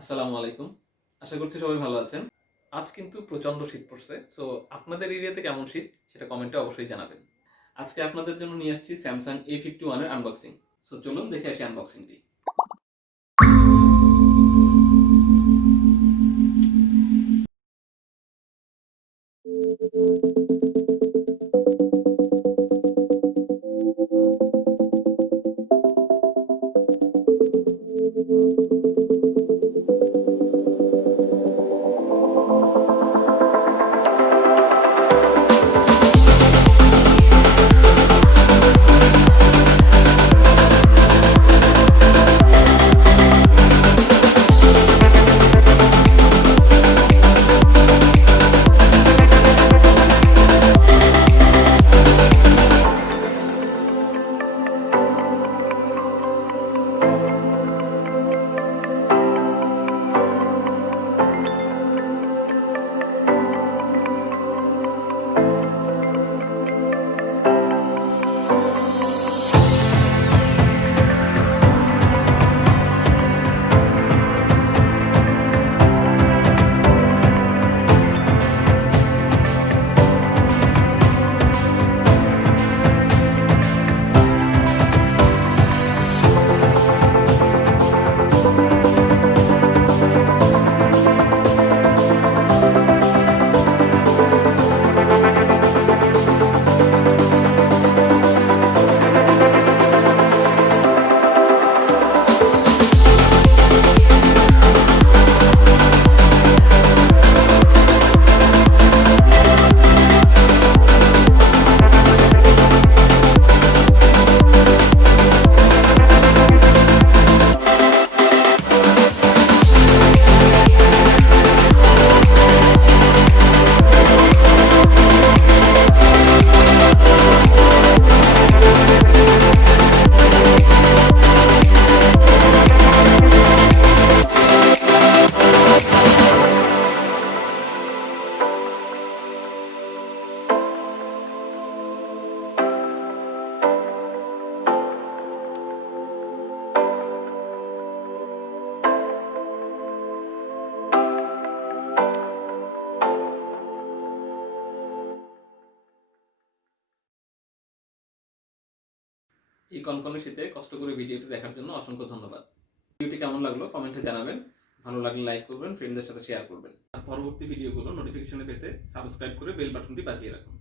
আসসালামু আলাইকুম। আশা করছি সবাই ভালো আছেন। আজ কিন্তু প্রচণ্ড শীত পড়ছে। সো আপনাদের এরিয়াতে কেমন শীত সেটা কমেন্টে অবশ্যই জানাবেন। আজকে আপনাদের জন্য নিয়ে আসছি Samsung A51 এর আনবক্সিং। সো চলুন দেখে আসি আনবক্সিংটি। এই কনকনে শীতে কষ্ট করে ভিডিওটি দেখার জন্য অসংখ্য ধন্যবাদ। ভিডিওটি কেমন লাগলো কমেন্টে জানাবেন। ভালো লাগলে লাইক করবেন, ফ্রেন্ডদের সাথে শেয়ার করবেন। আর পরবর্তী ভিডিওগুলো নোটিফিকেশনে পেতে সাবস্ক্রাইব করে বেল বাটনটি বাজিয়ে রাখুন।